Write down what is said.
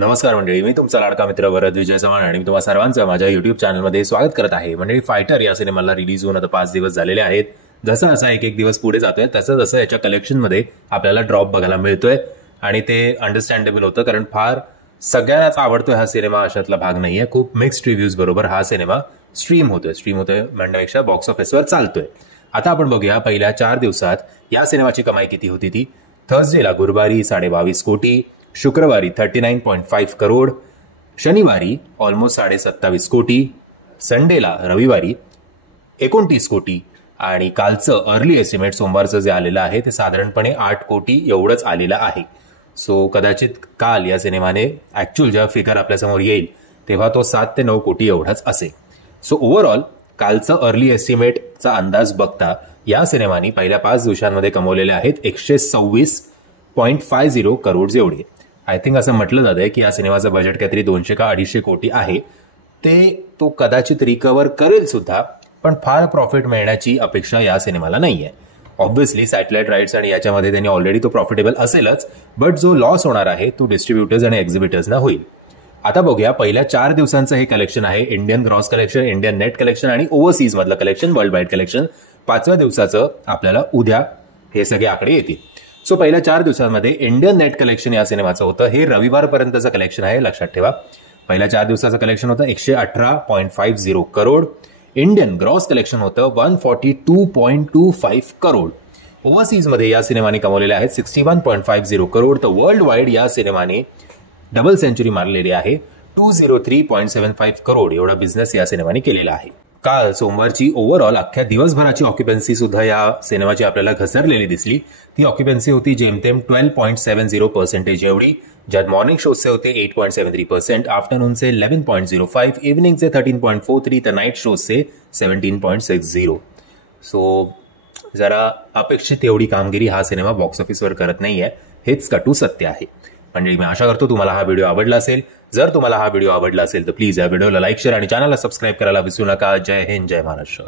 नमस्कार मंडळी, मी तुमचा लाडका मित्र वरद विजय चव्हाण आणि मी तुम्हा सर्वांचं माझ्या युट्यूब चॅनलमध्ये स्वागत करत आहे. मंडळी, फायटर या सिनेमाला रिलीज होऊन आता 5 दिवस झालेले आहेत. जसा असा एक दिवस पुढे जातोय तसं जसं याच्या कलेक्शनमध्ये आपल्याला ड्रॉप बघायला मिळतोय आणि ते अंडरस्टँडेबल होतं, कारण फार सगळ्यांनाच आवडतोय हा सिनेमा अशातला भाग नाहीये. खूप मिक्स्ड रिव्ह्यूज बरोबर हा सिनेमा स्ट्रीम होतोय म्हणण्यापेक्षा बॉक्स ऑफिसवर चालतोय. आता आपण बघूया पहिल्या 4 दिवसात या सिनेमाची कमाई किती होती ती. थर्सडेला गुरुवारी 22.5 कोटी, शुक्रवारी 39.5 करोड, शनिवारी ऑलमोस्ट 27.5 कोटी, संडेला रविवारी 29 कोटी आणि कालचं अर्ली एस्टिमेट सोमवारचं जे आलेलं आहे ते साधारणपणे 8 कोटी एवढंच आलेलं आहे. सो कदाचित काल या सिनेमाने ऍक्च्युअल जेव्हा फिगर आपल्यासमोर येईल तेव्हा तो 7 ते 9 कोटी एवढाच असेल. सो ओव्हरऑल कालचं अर्ली एस्टिमेटचा अंदाज बघता या सिनेमाने पहिल्या 5 दिवसांमध्ये कमवलेले आहेत 126.50 करोड एवढे. आय थिंक असं म्हटलं जातंय की या सिनेमाचं बजेट काहीतरी 200 का 250 कोटी आहे. तो कदाचित रिकव्हर करेल सुद्धा, पण फार प्रॉफिट मिळण्याची अपेक्षा या सिनेमाला नाहीये. ऑब्व्हियसली सॅटेलाइट राईट्स आणि याच्यामध्ये त्यांनी ऑलरेडी तो प्रॉफिटेबल असेलच, बट जो लॉस होणार आहे तो डिस्ट्रीब्युटर्स आणि एक्झिबिटर्सना होईल. आता बघूया पहिल्या 4 दिवसांचं हे कलेक्शन आहे. Indian gross collection, Indian net collection आणि ओव्हरसीज मधलं कलेक्शन, वर्ल्ड वाईड कलेक्शन. 5व्या दिवसाचं आपल्याला उद्या हे सगळे आकडे येतील. सो पहिल्या 4 दिवसांमध्ये इंडियन नेट कलेक्शन या सिनेमाचं होतं. हे रविवारपर्यंतचं कलेक्शन आहे, लक्षात ठेवा. पहिल्या 4 दिवसाचं कलेक्शन होतं 118.50 करोड. इंडियन ग्रॉस कलेक्शन होतं 142.25 करोड. ओव्हरसीजमध्ये या सिनेमाने कमवलेले आहेत 61.50 करोड. तर वर्ल्ड वाईड या सिनेमाने डबल सेंचुरी मारलेली आहे. 203.75 करोड एवढा बिझनेस या सिनेमाने केलेला आहे. काल सोमवारची ओव्हरऑल अख्ख्या दिवसभराची ऑक्युपन्सी सुद्धा या सिनेमाची आपल्याला घसरलेली दिसली. ती ऑक्युपन्सी होती जेमतेम 12.70% एवढी, ज्यात मॉर्निंग शोचे होते 8.73%, आफ्टरनूनचे 11.05%, इव्हनिंगचे 13.43%, तर नाईट शोचे 17.60%. सो जरा अपेक्षित एवढी कामगिरी हा सिनेमा बॉक्स ऑफिसवर करत नाहीये, हेच कटू सत्य आहे. म्हणजे मी आशा करतो तुम्हाला हा व्हिडिओ आवडला असेल. जर तुम्हाला हा व्हिडिओ आवडला असेल तर प्लीज या व्हिडिओला लाईक, शेअर आणि चॅनलला सबस्क्राईब करायला विसरू नका. जय हिंद, जय महाराष्ट्र.